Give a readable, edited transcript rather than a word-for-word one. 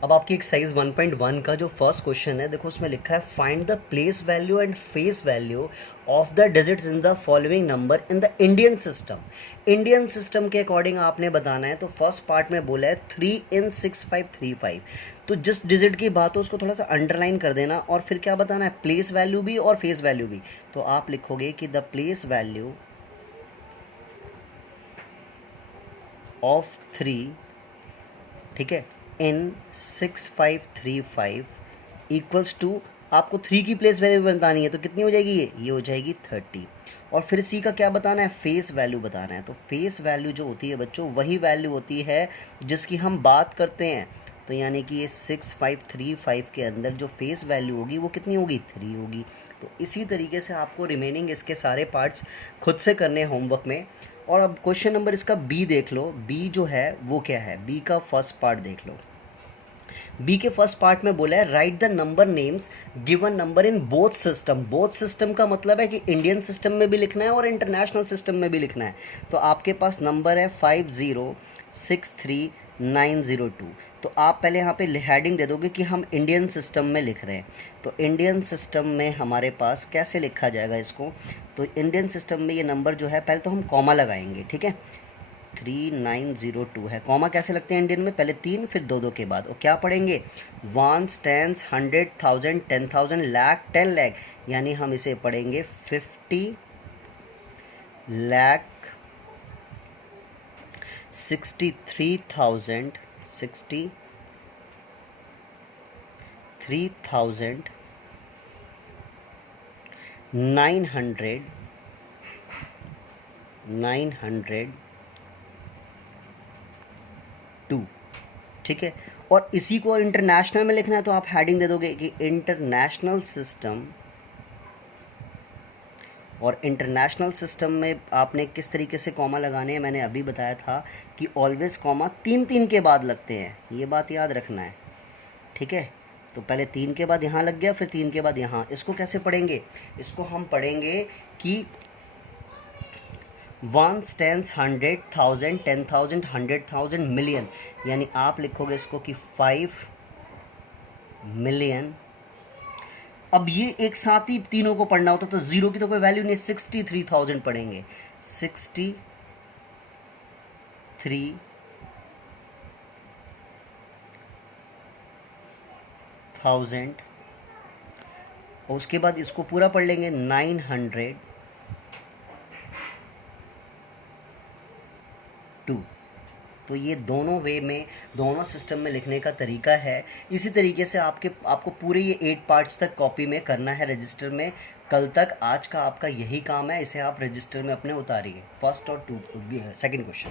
अब आपकी एक्सरसाइज 1.1 का जो फर्स्ट क्वेश्चन है, देखो उसमें लिखा है find the place value and face value of the digits in the following number in the Indian system. Indian system के अकॉर्डिंग आपने बताना है। तो फर्स्ट पार्ट में बोला है 3 in 6535। तो जिस डिजिट की बात हो उसको थोड़ा सा अंडरलाइन कर देना और फिर क्या बताना है, प्लेस वैल्यू भी और फेस वैल्यू भी। तो आप लिखोगे कि द प्लेस वैल्यू ऑफ 3, ठीक है, इन 6535 इक्वल्स टू, आपको 3 की प्लेस वैल्यू बतानी है तो कितनी हो जाएगी, ये हो जाएगी 30। और फिर सी का क्या बताना है, फेस वैल्यू बताना है। तो फेस वैल्यू जो होती है बच्चों वही वैल्यू होती है जिसकी हम बात करते हैं। तो यानी कि ये 6535 के अंदर जो फेस वैल्यू होगी वो कितनी होगी, 3 होगी। तो इसी तरीके से आपको रिमेनिंग इसके सारे पार्ट्स खुद से करने हैं होमवर्क में। और अब क्वेश्चन नंबर इसका बी देख लो। बी जो है वो क्या है, बी का फर्स्ट पार्ट देख लो। बी के फर्स्ट पार्ट में बोला है right the number names given number in both system. Both system का मतलब है कि इंडियन सिस्टम में भी लिखना है और इंटरनेशनल सिस्टम में भी लिखना है। तो आपके पास नंबर है 5063902। तो आप पहले यहाँ पे हेडिंग दे दोगे कि हम इंडियन सिस्टम में लिख रहे हैं। तो इंडियन सिस्टम में हमारे पास कैसे लिखा जाएगा इसको, तो इंडियन सिस्टम में ये नंबर जो है पहले तो हम कॉमा लगाएंगे, ठीक है। 3902 है, कॉमा कैसे लगते हैं इंडियन में, पहले 3 फिर 2 के बाद। और क्या पढ़ेंगे, वंस, टेंस, 100,000, 10,000, लाख, 10 लाख। यानी हम इसे पढ़ेंगे 50 लाख 63,000 902, ठीक है। और इसी को इंटरनेशनल में लिखना है तो आप हेडिंग दे दोगे कि इंटरनेशनल सिस्टम। और इंटरनेशनल सिस्टम में आपने किस तरीके से कॉमा लगाने हैं मैंने अभी बताया था कि ऑलवेज कॉमा 3 के बाद लगते हैं, ये बात याद रखना है, ठीक है। तो पहले 3 के बाद यहाँ लग गया, फिर 3 के बाद यहाँ। इसको कैसे पढ़ेंगे, इसको हम पढ़ेंगे कि वंस, टेंस, 100,000, 10,000, 100,000, मिलियन। यानी आप लिखोगे इसको कि 5 मिलियन। अब ये एक साथ ही तीनों को पढ़ना होता तो जीरो की तो कोई वैल्यू नहीं, 63,000 पढ़ेंगे, 63,000। और उसके बाद इसको पूरा पढ़ लेंगे 902। तो ये दोनों वे में, दोनों सिस्टम में लिखने का तरीका है। इसी तरीके से आपको पूरे ये 8 पार्ट्स तक कॉपी में करना है रजिस्टर में। कल तक आज का आपका यही काम है, इसे आप रजिस्टर में अपने उतारिए, फर्स्ट और सेकंड क्वेश्चन।